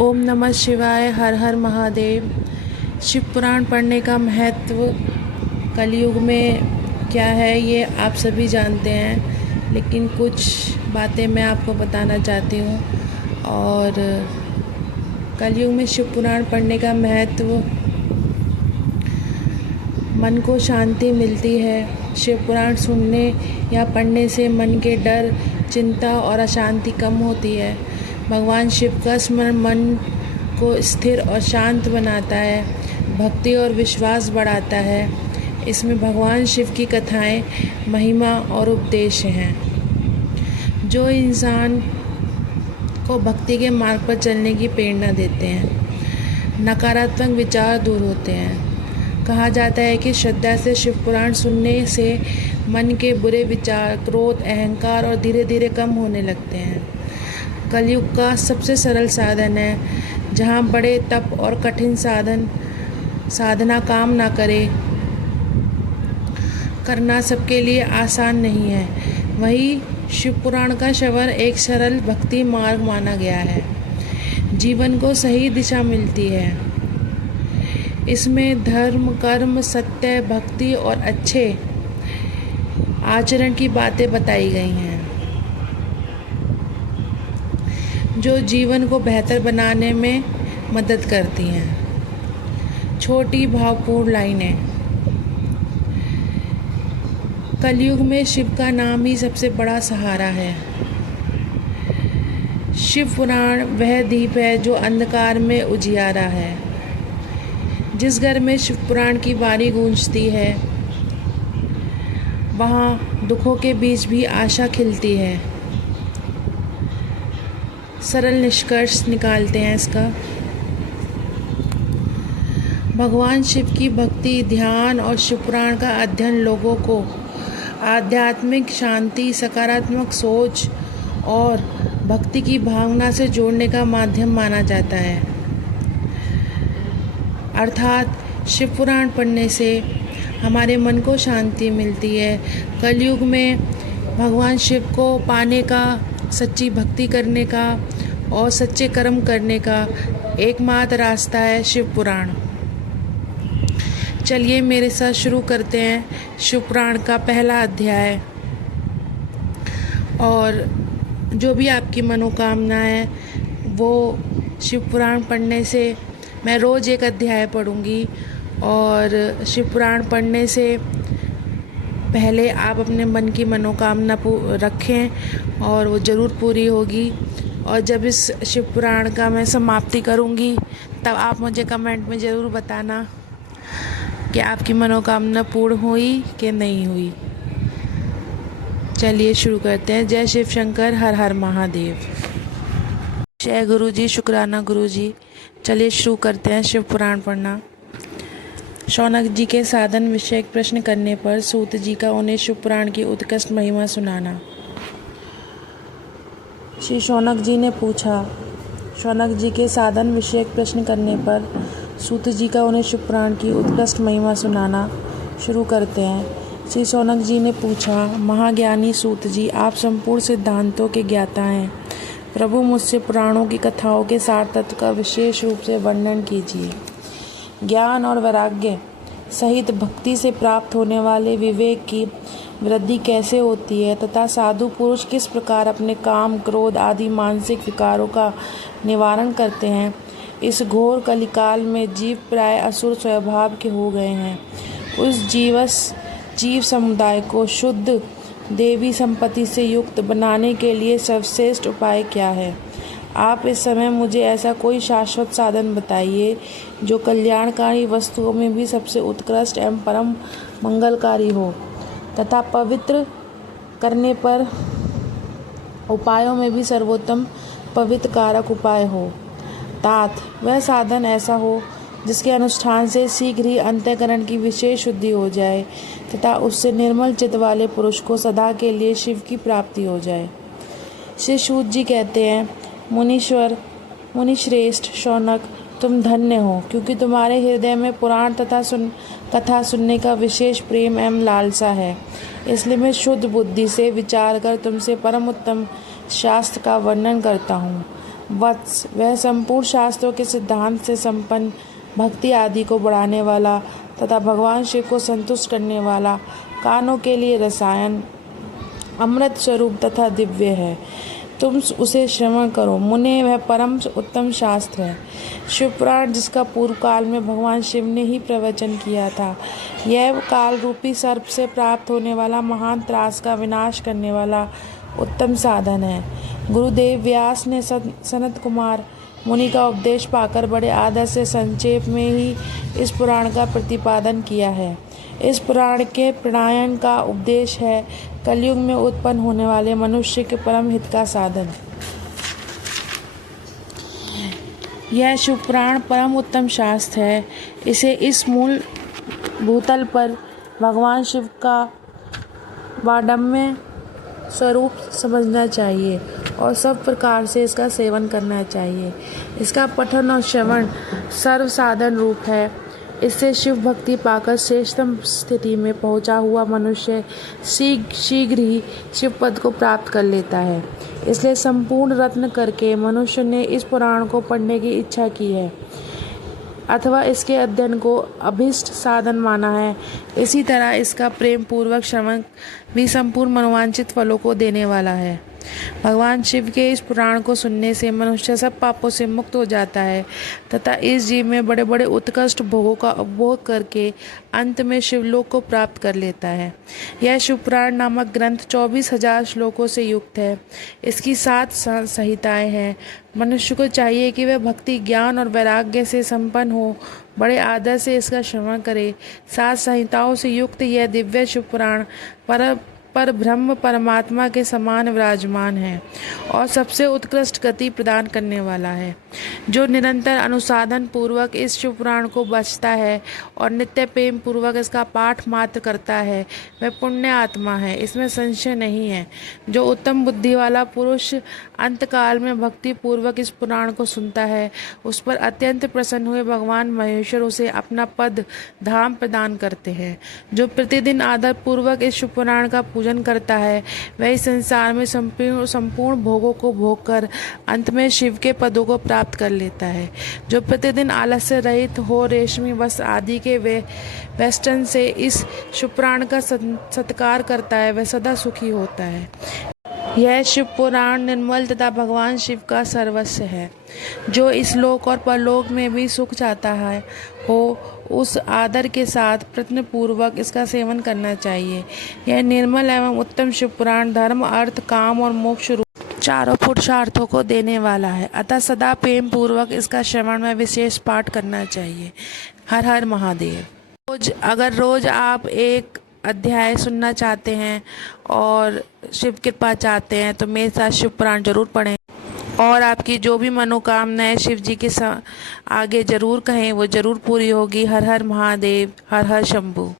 ओम नमः शिवाय। हर हर महादेव। शिव पुराण पढ़ने का महत्व कलयुग में क्या है ये आप सभी जानते हैं, लेकिन कुछ बातें मैं आपको बताना चाहती हूँ। और कलयुग में शिव पुराण पढ़ने का महत्व, मन को शांति मिलती है। शिव पुराण सुनने या पढ़ने से मन के डर, चिंता और अशांति कम होती है। भगवान शिव का स्मरण मन को स्थिर और शांत बनाता है, भक्ति और विश्वास बढ़ाता है। इसमें भगवान शिव की कथाएं, महिमा और उपदेश हैं जो इंसान को भक्ति के मार्ग पर चलने की प्रेरणा देते हैं। नकारात्मक विचार दूर होते हैं। कहा जाता है कि श्रद्धा से शिव पुराण सुनने से मन के बुरे विचार, क्रोध, अहंकार और धीरे धीरे कम होने लगते हैं। कलयुग का सबसे सरल साधन है, जहाँ बड़े तप और कठिन साधना काम ना करना सबके लिए आसान नहीं है। वही शिव पुराण का श्रवण एक सरल भक्ति मार्ग माना गया है। जीवन को सही दिशा मिलती है। इसमें धर्म, कर्म, सत्य, भक्ति और अच्छे आचरण की बातें बताई गई हैं जो जीवन को बेहतर बनाने में मदद करती हैं। छोटी भावपूर्ण लाइनें। कलयुग में शिव का नाम ही सबसे बड़ा सहारा है। शिव पुराण वह दीप है जो अंधकार में उजियारा है। जिस घर में शिव पुराण की वाणी गूंजती है, वहाँ दुखों के बीच भी आशा खिलती है। सरल निष्कर्ष निकालते हैं इसका। भगवान शिव की भक्ति, ध्यान और शिव पुराण का अध्ययन लोगों को आध्यात्मिक शांति, सकारात्मक सोच और भक्ति की भावना से जोड़ने का माध्यम माना जाता है। अर्थात शिव पुराण पढ़ने से हमारे मन को शांति मिलती है। कलयुग में भगवान शिव को पाने का, सच्ची भक्ति करने का और सच्चे कर्म करने का एकमात्र रास्ता है शिव पुराण। चलिए मेरे साथ शुरू करते हैं शिव पुराण का पहला अध्याय। और जो भी आपकी मनोकामना है वो शिव पुराण पढ़ने से, मैं रोज़ एक अध्याय पढ़ूंगी और शिव पुराण पढ़ने से पहले आप अपने मन की मनोकामना रखें और वो ज़रूर पूरी होगी। और जब इस शिव पुराण का मैं समाप्ति करूंगी तब आप मुझे कमेंट में ज़रूर बताना कि आपकी मनोकामना पूर्ण हुई कि नहीं हुई। चलिए शुरू करते हैं। जय शिव शंकर, हर हर महादेव। जय गुरु जी, शुक्राना गुरु जी। चलिए शुरू करते हैं शिव पुराण पढ़ना। शौनक जी के साधन विषयक प्रश्न करने पर सूत जी का उन्हें शिव पुराण की उत्कृष्ट महिमा सुनाना। श्री शौनक जी ने पूछा। शौनक जी के साधन विषयक प्रश्न करने पर सूत जी का उन्हें शिव पुराण की उत्कृष्ट महिमा सुनाना। शुरू करते हैं। श्री शौनक जी ने पूछा, महाज्ञानी सूत जी, आप संपूर्ण सिद्धांतों के ज्ञाता हैं। प्रभु, मुझसे पुराणों की कथाओं के सार तत्व का विशेष रूप से वर्णन कीजिए। ज्ञान और वैराग्य सहित भक्ति से प्राप्त होने वाले विवेक की वृद्धि कैसे होती है तथा साधु पुरुष किस प्रकार अपने काम, क्रोध आदि मानसिक विकारों का निवारण करते हैं। इस घोर कलिकाल में जीव प्राय असुर स्वभाव के हो गए हैं। उस जीव समुदाय को शुद्ध देवी संपत्ति से युक्त बनाने के लिए सर्वश्रेष्ठ उपाय क्या है? आप इस समय मुझे ऐसा कोई शाश्वत साधन बताइए जो कल्याणकारी वस्तुओं में भी सबसे उत्कृष्ट एवं परम मंगलकारी हो तथा पवित्र करने पर उपायों में भी सर्वोत्तम पवित्र कारक उपाय हो। तात वह साधन ऐसा हो जिसके अनुष्ठान से शीघ्र ही अंतःकरण की विशेष शुद्धि हो जाए तथा उससे निर्मल चित्त वाले पुरुष को सदा के लिए शिव की प्राप्ति हो जाए। श्री सूत जी कहते हैं, मुनीश्वर, मुनिश्रेष्ठ शौनक, तुम धन्य हो क्योंकि तुम्हारे हृदय में पुराण तथा कथा सुनने का विशेष प्रेम एवं लालसा है। इसलिए मैं शुद्ध बुद्धि से विचार कर तुमसे परम उत्तम शास्त्र का वर्णन करता हूँ। वत्स, वह संपूर्ण शास्त्रों के सिद्धांत से संपन्न, भक्ति आदि को बढ़ाने वाला तथा भगवान शिव को संतुष्ट करने वाला, कानों के लिए रसायन, अमृत स्वरूप तथा दिव्य है। तुम उसे श्रवण करो मुने, वह परम उत्तम शास्त्र है। शिवपुराण, जिसका पूर्व काल में भगवान शिव ने ही प्रवचन किया था, यह काल रूपी सर्प से प्राप्त होने वाला महान त्रास का विनाश करने वाला उत्तम साधन है। गुरुदेव व्यास ने सनत कुमार मुनि का उपदेश पाकर बड़े आदर से संक्षेप में ही इस पुराण का प्रतिपादन किया है। इस पुराण के प्रणयन का उपदेश है कलयुग में उत्पन्न होने वाले मनुष्य के परम हित का साधन। यह शिवपुराण परम उत्तम शास्त्र है। इसे इस मूल भूतल पर भगवान शिव का वाडम्य स्वरूप समझना चाहिए और सब प्रकार से इसका सेवन करना चाहिए। इसका पठन और श्रवण सर्व साधन रूप है। इससे शिव भक्ति पाकर श्रेष्ठतम स्थिति में पहुंचा हुआ मनुष्य शीघ्र ही शिव पद को प्राप्त कर लेता है। इसलिए संपूर्ण रत्न करके मनुष्य ने इस पुराण को पढ़ने की इच्छा की है अथवा इसके अध्ययन को अभीष्ट साधन माना है। इसी तरह इसका प्रेम पूर्वक श्रवण भी संपूर्ण मनोवांछित फलों को देने वाला है। भगवान शिव के इस पुराण को सुनने से मनुष्य सब पापों से मुक्त हो जाता है तथा इस जीव में बड़े बड़े उत्कृष्ट भोगों का उपभोग करके अंत में शिवलोक को प्राप्त कर लेता है। यह शिवपुराण नामक ग्रंथ 24,000 श्लोकों से युक्त है। इसकी 7 संहिताएं हैं। मनुष्य को चाहिए कि वह भक्ति, ज्ञान और वैराग्य से संपन्न हो, बड़े आदर से इसका श्रवण करे। 7 संहिताओं से युक्त यह दिव्य शिवपुराण पर ब्रह्म परमात्मा के समान विराजमान है और सबसे उत्कृष्ट गति प्रदान करने वाला है। जो निरंतर अनुसाधन पूर्वक इस शिवपुराण को बचता है और नित्य प्रेम पूर्वक इसका पाठ मात्र करता है, वह पुण्य आत्मा है, इसमें संशय नहीं है। जो उत्तम बुद्धि वाला पुरुष अंतकाल में भक्ति पूर्वक इस पुराण को सुनता है, उस पर अत्यंत प्रसन्न हुए भगवान महेश्वर उसे अपना पद धाम प्रदान करते हैं। जो प्रतिदिन आदर पूर्वक इस शिवपुराण का पूजन करता है, वह इस संसार में संपूर्ण भोगों को भोग कर अंत में शिव के पदों को प्राप्त कर लेता है। जो प्रतिदिन आलस्य रहित हो रेशमी वस्त्र आदि के वेस्टर्न से इस शिवपुराण का सत्कार करता है, वह सदा सुखी होता है। यह शिवपुराण निर्मल तथा भगवान शिव का सर्वस्व है। जो इस लोक और परलोक में भी सुख चाहता है हो, उस आदर के साथ प्रयत्न पूर्वक इसका सेवन करना चाहिए। यह निर्मल एवं उत्तम शिवपुराण धर्म, अर्थ, काम और मोक्ष रूप चारों पुरुषार्थों को देने वाला है। अतः सदा प्रेम पूर्वक इसका श्रवण में विशेष पाठ करना चाहिए। हर हर महादेव। अगर रोज आप एक अध्याय सुनना चाहते हैं और शिव कृपा चाहते हैं तो मेरे साथ शिवपुराण जरूर पढ़ें और आपकी जो भी मनोकामनाएं शिव जी के आगे जरूर कहें, वो जरूर पूरी होगी। हर हर महादेव, हर हर शंभू।